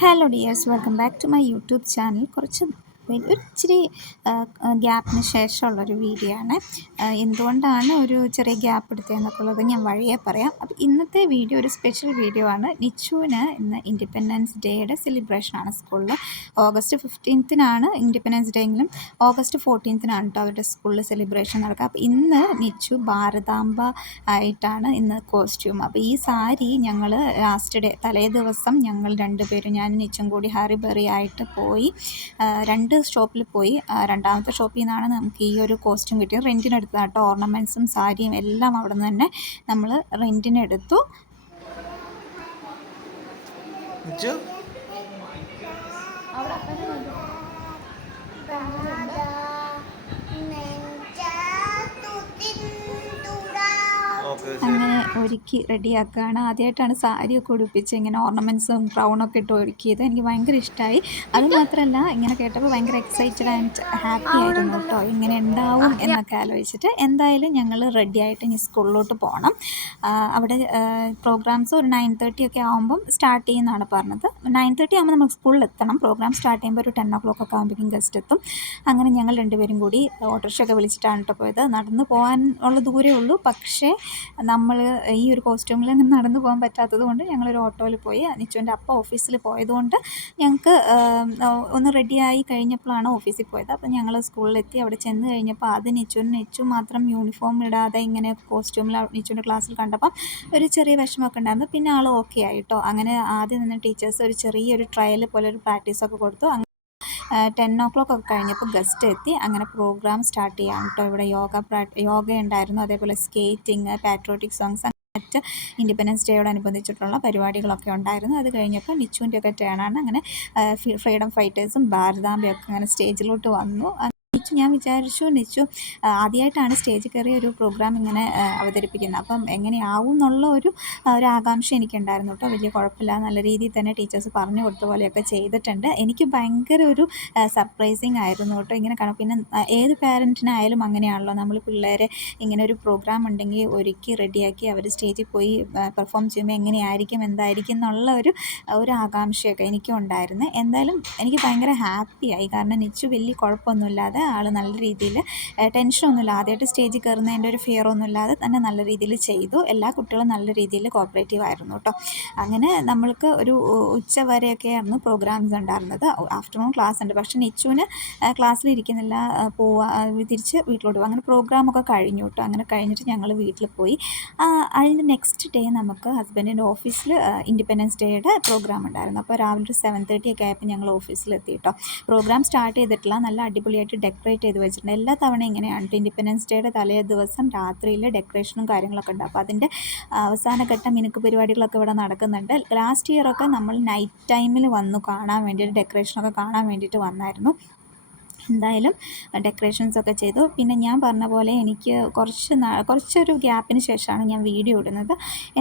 Hello dears, welcome back to my YouTube channel. ഒരു ഇച്ചിരി ഗ്യാപ്പിന് ശേഷമുള്ളൊരു video ആണ്. എന്തുകൊണ്ടാണ് ഒരു ചെറിയ ഗ്യാപ്പ് എടുത്തതെന്നൊക്കെ ഉള്ളത് ഞാൻ വഴിയെ പറയാം. അപ്പോൾ ഇന്നത്തെ വീഡിയോ ഒരു സ്പെഷ്യൽ വീഡിയോ ആണ്. നിച്ചുവിന് ഇന്ന് ഇൻഡിപെൻഡൻസ് ഡേയുടെ സെലിബ്രേഷനാണ് സ്കൂളിൽ. ഓഗസ്റ്റ് 15-നാണ് ഇൻഡിപെൻഡൻസ് ഡേ എങ്കിലും ഓഗസ്റ്റ് 14-നാണ് കേട്ടോ അവരുടെ സ്കൂളിൽ സെലിബ്രേഷൻ നടക്കുക. അപ്പോൾ ഇന്ന് നിച്ചു ഭാരതാംബ ആയിട്ടാണ് ഇന്ന് കോസ്റ്റ്യൂം. അപ്പോൾ ഈ സാരി ഞങ്ങൾ ലാസ്റ്റ് ഡേ തലേ ദിവസം ഞങ്ങൾ രണ്ടുപേരും ഞാൻ നിച്ചും കൂടി ഹാറിബറി ആയിട്ട് പോയി 2 ഷോപ്പിൽ പോയി. രണ്ടാമത്തെ ഷോപ്പിൽ നിന്നാണ് നമുക്ക് ഈ ഒരു കോസ്റ്റ്യൂം കിട്ടിയത്. റെൻറ്റിനെടുത്തതാണ് കേട്ടോ. ഓർണമെൻറ്റ്സും സാരിയും എല്ലാം അവിടെ നിന്ന് തന്നെ നമ്മൾ റെൻറ്റിനെടുത്തു. അങ്ങനെ ഒരുക്കി റെഡിയാക്കുകയാണ്. ആദ്യമായിട്ടാണ് സാരിയൊക്കെ ഉടുപ്പിച്ച് ഇങ്ങനെ ഓർണമെൻറ്റ്സും ക്രൗണൊക്കെ ഇട്ട് ഒരുക്കിയത്. എനിക്ക് ഭയങ്കര ഇഷ്ടമായി. അതുമാത്രമല്ല ഇങ്ങനെ കേട്ടപ്പോൾ ഭയങ്കര എക്സൈറ്റഡ് ആൻഡ് ഹാപ്പി ആയിരുന്നു കേട്ടോ, ഇങ്ങനെ ഉണ്ടാവും എന്നൊക്കെ ആലോചിച്ചിട്ട്. എന്തായാലും ഞങ്ങൾ റെഡി ആയിട്ട് ഇനി സ്കൂളിലോട്ട് പോകണം. അവിടെ പ്രോഗ്രാംസ് ഒരു 9:30 ഒക്കെ ആകുമ്പം സ്റ്റാർട്ട് ചെയ്യുന്നതാണ് പറഞ്ഞത്. 9:30 ആകുമ്പോൾ നമുക്ക് സ്കൂളിൽ എത്തണം. പ്രോഗ്രാം സ്റ്റാർട്ട് ചെയ്യുമ്പോൾ ഒരു 10 o'clock ഒക്കെ ആകുമ്പോഴേക്കും ഗസ്റ്റ് എത്തും. അങ്ങനെ ഞങ്ങൾ രണ്ടുപേരും കൂടി ഓട്ടോറിക്ഷയൊക്കെ വിളിച്ചിട്ടാണ് കേട്ടോ പോയത്. നടന്നു പോകാൻ ഉള്ള ദൂരമേ ഉള്ളൂ. പക്ഷേ നമ്മൾ ഈ ഒരു കോസ്റ്റ്യൂമിൽ നിന്ന് നടന്നു പോകാൻ പറ്റാത്തത് കൊണ്ട് ഞങ്ങളൊരു ഓട്ടോയിൽ പോയി. നിച്ചുവിൻ്റെ അപ്പ ഓഫീസിൽ പോയതുകൊണ്ട് ഞങ്ങൾക്ക് ഒന്ന് റെഡിയായി കഴിഞ്ഞപ്പോഴാണ് ഓഫീസിൽ പോയത്. അപ്പം ഞങ്ങൾ സ്കൂളിലെത്തി. അവിടെ ചെന്ന് കഴിഞ്ഞപ്പോൾ ആദ്യം നിച്ചു മാത്രം യൂണിഫോം ഇടാതെ ഇങ്ങനെ കോസ്റ്റ്യൂമിൽ നിച്ചുവിൻ്റെ ക്ലാസ്സിൽ കണ്ടപ്പം ഒരു ചെറിയ വിഷമമൊക്കെ ഉണ്ടായിരുന്നു. പിന്നെ ആൾ ഓക്കെ ആയിട്ടോ. അങ്ങനെ ആദ്യം നിന്ന് ടീച്ചേഴ്സ് ഒരു ചെറിയൊരു ട്രയൽ പോലെ ഒരു പ്രാക്ടീസൊക്കെ കൊടുത്തു. 10 o'clock ഒക്കെ കഴിഞ്ഞപ്പോൾ ഗസ്റ്റ് എത്തി. അങ്ങനെ പ്രോഗ്രാം സ്റ്റാർട്ട് ചെയ്യാം കേട്ടോ. ഇവിടെ യോഗ ഉണ്ടായിരുന്നു, അതേപോലെ സ്കേറ്റിംഗ്, പാട്രിയോട്ടിക് സോങ്സ്, മറ്റ് ഇൻഡിപെൻഡൻസ് ഡേയോടനുബന്ധിച്ചിട്ടുള്ള പരിപാടികളൊക്കെ ഉണ്ടായിരുന്നു. അത് കഴിഞ്ഞപ്പോൾ നിച്ചുവിൻ്റെ ഒക്കെ ടേണാണ്. അങ്ങനെ ഫ്രീഡം ഫൈറ്റേഴ്സും ഭാരതാംബയൊക്കെ അങ്ങനെ സ്റ്റേജിലോട്ട് വന്നു. ഞാൻ വിചാരിച്ചു നിച്ചു ആദ്യമായിട്ടാണ് സ്റ്റേജിൽ കയറി ഒരു പ്രോഗ്രാം ഇങ്ങനെ അവതരിപ്പിക്കുന്നത്. അപ്പം എങ്ങനെയാവും എന്നുള്ള ഒരു ആകാംക്ഷ എനിക്കുണ്ടായിരുന്നു കേട്ടോ. വലിയ കുഴപ്പമില്ല, നല്ല രീതിയിൽ തന്നെ ടീച്ചേഴ്സ് പറഞ്ഞു കൊടുത്ത പോലെയൊക്കെ ചെയ്തിട്ടുണ്ട്. എനിക്ക് ഭയങ്കര ഒരു സർപ്രൈസിങ് ആയിരുന്നു കേട്ടോ ഇങ്ങനെ കാണാം. പിന്നെ ഏത് പാരൻറ്റിനായാലും അങ്ങനെയാണല്ലോ, നമ്മൾ പിള്ളേരെ ഇങ്ങനെ ഒരു പ്രോഗ്രാം ഉണ്ടെങ്കിൽ ഒരുക്കി റെഡിയാക്കി അവർ സ്റ്റേജിൽ പോയി പെർഫോം ചെയ്യുമ്പോൾ എങ്ങനെയായിരിക്കും എന്തായിരിക്കും എന്നുള്ള ഒരു ആകാംക്ഷയൊക്കെ എനിക്കും ഉണ്ടായിരുന്നു. എന്തായാലും എനിക്ക് ഭയങ്കര ഹാപ്പിയായി. കാരണം നിച്ചു വലിയ കുഴപ്പമൊന്നുമില്ലാതെ ആൾ നല്ല രീതിയിൽ ടെൻഷനൊന്നുമില്ല, ആദ്യമായിട്ട് സ്റ്റേജിൽ കയറുന്നതിൻ്റെ ഒരു ഫിയറൊന്നുമില്ലാതെ തന്നെ നല്ല രീതിയിൽ ചെയ്തു. എല്ലാ കുട്ടികളും നല്ല രീതിയിൽ കോപ്പറേറ്റീവ് ആയിരുന്നു കേട്ടോ. അങ്ങനെ നമ്മൾക്ക് ഒരു ഉച്ച വരെയൊക്കെയായിരുന്നു പ്രോഗ്രാംസ് ഉണ്ടായിരുന്നത്. ആഫ്റ്റർനൂൺ ക്ലാസ് ഉണ്ട്. പക്ഷേ നിച്ചുവിന് ക്ലാസ്സിലിരിക്കുന്നില്ല, തിരിച്ച് വീട്ടിലോട്ട് പോകും. അങ്ങനെ പ്രോഗ്രാമൊക്കെ കഴിഞ്ഞു കേട്ടോ. അങ്ങനെ കഴിഞ്ഞിട്ട് ഞങ്ങൾ വീട്ടിൽ പോയി. അതിൻ്റെ നെക്സ്റ്റ് ഡേ നമുക്ക് ഹസ്ബൻഡിൻ്റെ ഓഫീസിൽ ഇൻഡിപെൻഡൻസ് ഡേയുടെ പ്രോഗ്രാം ഉണ്ടായിരുന്നു. അപ്പോൾ രാവിലെ ഒരു 7:30 ഒക്കെ ആയപ്പോൾ ഞങ്ങൾ ഓഫീസിലെത്തി കേട്ടോ. പ്രോഗ്രാം സ്റ്റാർട്ട് ചെയ്തിട്ടില്ല, നല്ല അടിപൊളിയായിട്ട് ഡെക്കറേറ്റ് ചെയ്ത് വെച്ചിട്ടുണ്ട്. എല്ലാ തവണ ഇങ്ങനെയാണ്. ഇൻഡിപെൻഡൻസ് ഡേയുടെ തലേ ദിവസം രാത്രിയിൽ ഡെക്കറേഷനും കാര്യങ്ങളൊക്കെ ഉണ്ട്. അപ്പോൾ അതിൻ്റെ അവസാനഘട്ട മിനുക്ക് പരിപാടികളൊക്കെ ഇവിടെ നടക്കുന്നുണ്ട്. ലാസ്റ്റ് ഇയറൊക്കെ നമ്മൾ നൈറ്റ് ടൈമിൽ വന്നു കാണാൻ വേണ്ടിയിട്ട്, ഡെക്കറേഷനൊക്കെ കാണാൻ വേണ്ടിയിട്ട് വന്നായിരുന്നു. എന്തായാലും ഡെക്കറേഷൻസൊക്കെ ചെയ്തു. പിന്നെ ഞാൻ പറഞ്ഞ പോലെ എനിക്ക് കുറച്ചൊരു ഗ്യാപ്പിന് ശേഷമാണ് ഞാൻ വീഡിയോ ഇടുന്നത്.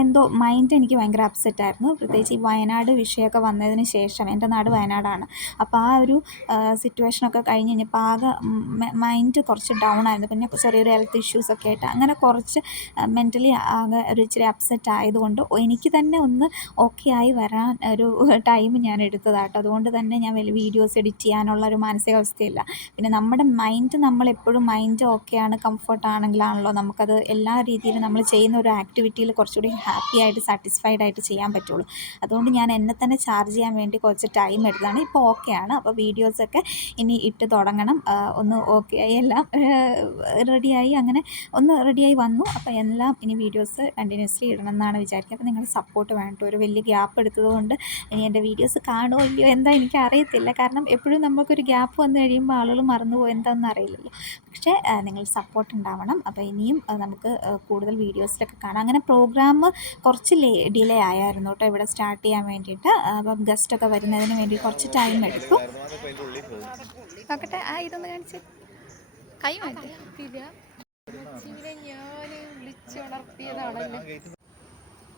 എന്തോ മൈൻഡ് എനിക്ക് ഭയങ്കര അപ്സെറ്റായിരുന്നു. പ്രത്യേകിച്ച് ഈ വയനാട് വിഷയമൊക്കെ വന്നതിന് ശേഷം, എൻ്റെ നാട് വയനാടാണ്. അപ്പോൾ ആ ഒരു സിറ്റുവേഷനൊക്കെ കഴിഞ്ഞ് കഴിഞ്ഞപ്പോൾ ആകെ മൈൻഡ് കുറച്ച് ഡൗൺ ആയിരുന്നു. പിന്നെ ചെറിയൊരു ഹെൽത്ത് ഇഷ്യൂസൊക്കെ ആയിട്ട് അങ്ങനെ കുറച്ച് മെൻ്റലി ആകെ ഒരു ഇച്ചിരി അപ്സെറ്റ് ആയതുകൊണ്ട് എനിക്ക് തന്നെ ഒന്ന് ഓക്കെ ആയി വരാൻ ഒരു ടൈം ഞാൻ എടുത്തതാട്ടോ. അതുകൊണ്ട് തന്നെ ഞാൻ വീഡിയോസ് എഡിറ്റ് ചെയ്യാനുള്ള ഒരു മാനസികാവസ്ഥയില്ല. പിന്നെ നമ്മുടെ മൈൻഡ്, നമ്മളെപ്പോഴും മൈൻഡ് ഓക്കെയാണ്, കംഫർട്ടാണെങ്കിലാണല്ലോ നമുക്കത് എല്ലാ രീതിയിലും നമ്മൾ ചെയ്യുന്ന ഒരു ആക്ടിവിറ്റിയിൽ കുറച്ചുകൂടി ഹാപ്പി ആയിട്ട് സാറ്റിസ്ഫൈഡ് ആയിട്ട് ചെയ്യാൻ പറ്റുള്ളൂ. അതുകൊണ്ട് ഞാൻ എന്നെ തന്നെ ചാർജ് ചെയ്യാൻ വേണ്ടി കുറച്ച് ടൈം എടുത്തതാണ്. ഇപ്പോൾ ഓക്കെയാണ്. അപ്പോൾ വീഡിയോസൊക്കെ ഇനി ഇട്ട് തുടങ്ങണം. ഒന്ന് ഓക്കെ ആയി, എല്ലാം റെഡിയായി, അങ്ങനെ ഒന്ന് റെഡിയായി വന്നു. അപ്പോൾ എല്ലാം ഇനി വീഡിയോസ് കണ്ടിന്യൂസ്ലി ഇടണം എന്നാണ് വിചാരിക്കുക. അപ്പോൾ നിങ്ങളുടെ സപ്പോർട്ട് വേണം. ഒരു വലിയ ഗ്യാപ്പ് എടുത്തതുകൊണ്ട് ഇനി എൻ്റെ വീഡിയോസ് കാണുമോ ഇല്ലയോ എന്താ എനിക്കറിയത്തില്ല. കാരണം എപ്പോഴും നമുക്കൊരു ഗ്യാപ്പ് വന്നു കഴിയുമ്പോൾ ആളുകൾ മറന്നുപോകും, എന്താണെന്ന് അറിയില്ലല്ലോ. പക്ഷേ നിങ്ങൾ സപ്പോർട്ട് ഉണ്ടാവണം. അപ്പോൾ ഇനിയും നമുക്ക് കൂടുതൽ വീഡിയോസിലൊക്കെ കാണാം. അങ്ങനെ പ്രോഗ്രാം കുറച്ച് ഡിലേ ആയിരുന്നു കേട്ടോ ഇവിടെ സ്റ്റാർട്ട് ചെയ്യാൻ വേണ്ടിയിട്ട്. അപ്പം ഗസ്റ്റൊക്കെ വരുന്നതിന് വേണ്ടി കുറച്ച് ടൈം എടുത്തു. നോക്കട്ടെ, ഇതൊന്ന് കാണിച്ച് കൈ മാറ്റില്ല.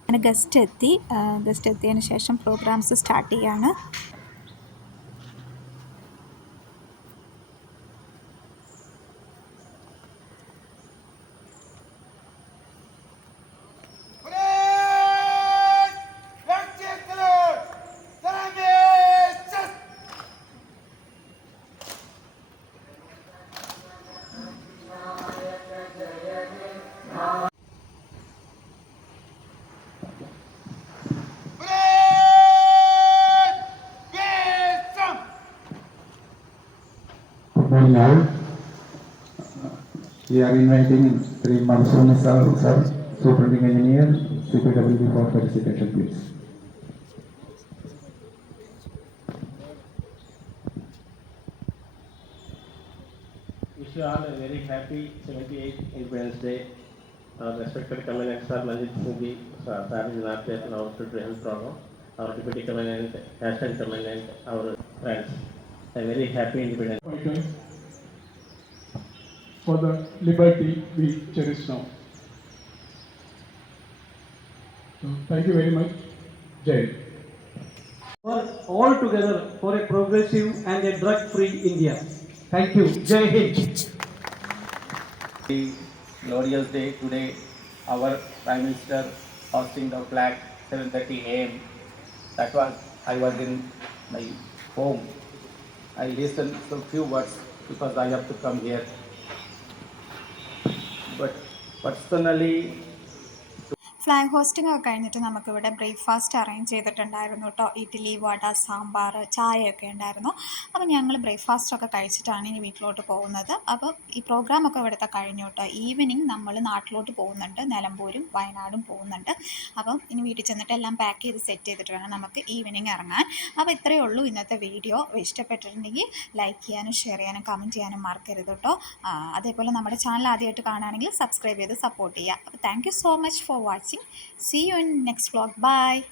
അങ്ങനെ ഗസ്റ്റ് എത്തിയതിന് ശേഷം പ്രോഗ്രാംസ് സ്റ്റാർട്ട് ചെയ്യാണ്. morning all. We are inviting Sri Mansuni sir, Superintending Engineer, CPWD for participation, please. Wish you all a very happy 78th Independence Day. Our respected Commandant Sir Manjit Singh, Sir Sarojini and our Secretary Health Program, our Deputy Commandant, Assistant Commandant, our friends. A very happy Independence Day. Fighters for the liberty we cherish now. So thank you very much. Jai. Work all together for a progressive and a drug-free India. Thank you. Jai Hind. Glorious day today. Our Prime Minister hosting the flag 7:30 a.m. That was I was in my home. I listened to few words because I have to come here. But personally, flag hosting ഒക്കെ കഴിഞ്ഞിട്ട് നമുക്കിവിടെ breakfast arrange ചെയ്തിട്ടുണ്ടായിരുന്നു കേട്ടോ. ഇഡ്ഡലി, വട, സാമ്പാർ, ചായയൊക്കെ ഉണ്ടായിരുന്നു. അപ്പോൾ ഞങ്ങൾ ബ്രേക്ക്ഫാസ്റ്റൊക്കെ കഴിച്ചിട്ടാണ് ഇനി വീട്ടിലോട്ട് പോകുന്നത്. അപ്പോൾ ഈ പ്രോഗ്രാമൊക്കെ ഇവിടുത്തെ കഴിഞ്ഞു കേട്ടോ. ഈവനിങ് നമ്മൾ നാട്ടിലോട്ട് പോകുന്നുണ്ട്, നിലമ്പൂരും വയനാടും പോകുന്നുണ്ട്. അപ്പം ഇനി വീട്ടിൽ ചെന്നിട്ട് എല്ലാം പാക്ക് ചെയ്ത് സെറ്റ് ചെയ്തിട്ട് വേണം നമുക്ക് ഈവനിങ് ഇറങ്ങാൻ. അപ്പോൾ ഇത്രയേ ഉള്ളൂ ഇന്നത്തെ വീഡിയോ. ഇഷ്ടപ്പെട്ടിട്ടുണ്ടെങ്കിൽ ലൈക്ക് ചെയ്യാനും ഷെയർ ചെയ്യാനും കമൻറ്റ് ചെയ്യാനും മറക്കരുത് കേട്ടോ. അതേപോലെ നമ്മുടെ ചാനൽ ആദ്യമായിട്ട് കാണുകയാണെങ്കിൽ സബ്സ്ക്രൈബ് ചെയ്ത് സപ്പോർട്ട് ചെയ്യുക. അപ്പോൾ thank you so much for watching. See you in next vlog. Bye.